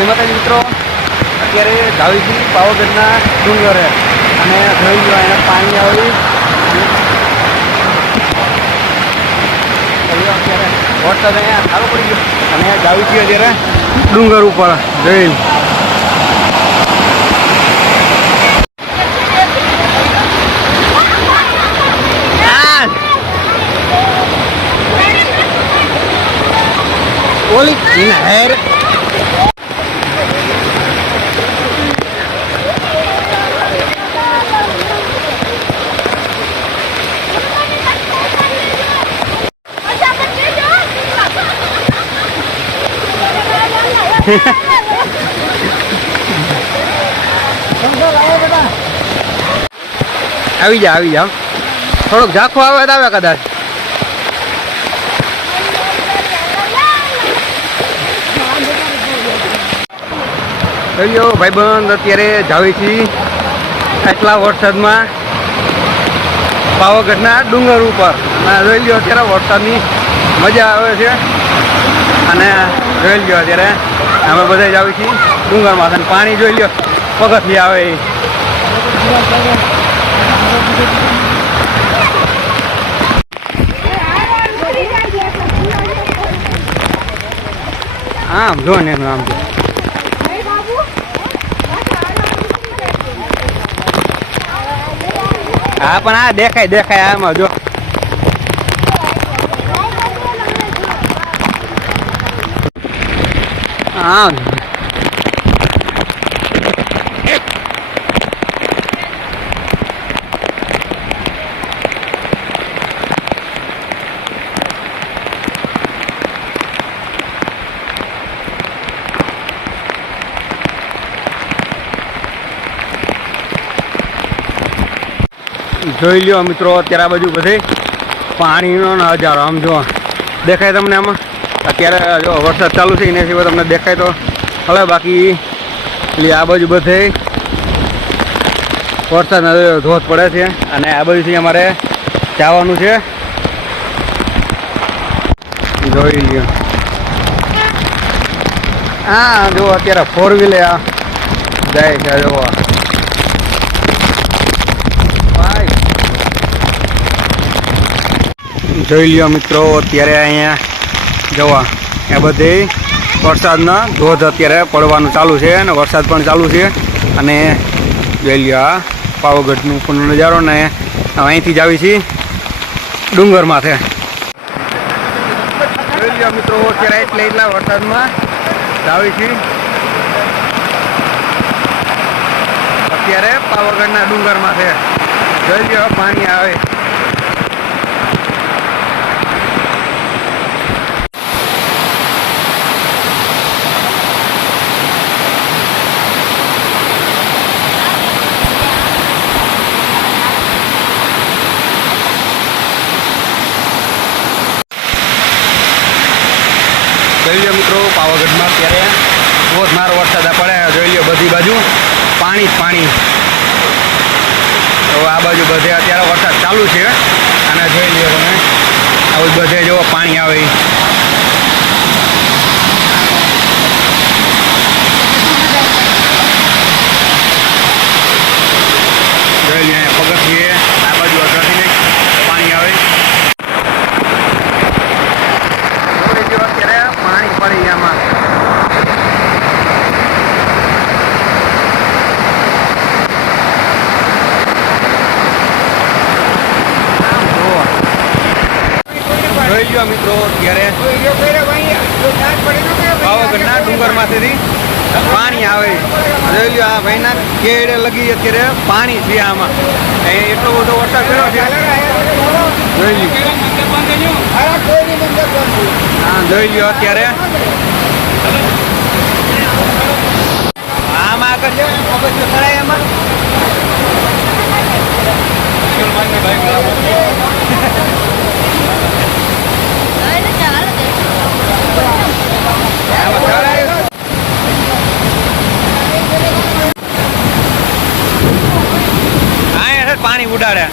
જય માતાજી મિત્રો, અત્યારે ધાવીથી પાવાગઢના ડુંગરે અને જોઈ લો એને પાણી આવી અત્યારે વરસાદ અહીંયા સારો પડી ગયો અને ધાવીથી અત્યારે ડુંગર ઉપર જોઈ ઓલી નહેર આવી જાઓ થોડોક ઝાંખો આવે તો આવે કદાચ ભાઈબંધ અત્યારે જાવીથી એટલા વરસાદમાં પાવાગઢના ડુંગર ઉપર અને જોઈ લો અત્યારે વરસાદની મજા આવે છે અને જોઈ લો અત્યારે અમે બધા જાવીથી ડુંગરમાં અને પાણી જોઈ લો પગથથી આવે આમ જો ને એનું આમ હા પણ આ દેખાય આમાં જો હા જોઈ લ્યો મિત્રો, અત્યારે આ બાજુ બધે પાણીનો નજારો આમ જો દેખાય તમને આમાં. અત્યારે જો વરસાદ ચાલુ છે એના સિવાય તમને દેખાય તો હવે બાકી એટલે આ બાજુ બધે વરસાદનો ધોધ પડે છે અને આ બાજુથી અમારે જવાનું છે. જોઈ લ્યો હા જો અત્યારે 4 વ્હીલે જાય છે જોવા. જોઈ લ્યો મિત્રો, અત્યારે અહીંયા જોવા એ બધે વરસાદના ધોધ અત્યારે પડવાનું ચાલુ છે અને વરસાદ પણ ચાલુ છે અને જોઈ લ્યો આ પાવાગઢનું ઉપરનો નજારો ને અહીંથી જ આવી છીએ ડુંગરમાં છે. જોઈ લ્યો મિત્રો, અત્યારે એટલા વરસાદમાં આવી છીએ અત્યારે પાવાગઢના ડુંગરમાં છે. જોઈ લ્યો પાણી આવે જોઈ લો મિત્રો, પાવાગઢમાં અત્યારે ધોધમાર વરસાદ પડે. જોઈ લો બધી બાજુ પાણી જ પાણી. તો આ બાજુ બધે અત્યારે વરસાદ ચાલુ છે અને જોઈ લો તમે આવું બધે જો પાણી આવે. જોઈ લો પગથિયે આ બાજુ અડધાથી પાણી આવે. અત્યારે પાણી પડી એમાં જોઈ લો મિત્રો, અત્યારે પાવાગઢના ડુંગરમાંથી પાણી આવે. જોઈ લો આ ભાઈના કેડે લગી અત્યારે પાણી છે આમાં. એટલો બધો વરસાદ થયો છે. જોઈ લો હા જોઈ લો અત્યારે આમાં આગળ છે ખરાય એમાં પાણી ઉડાડે.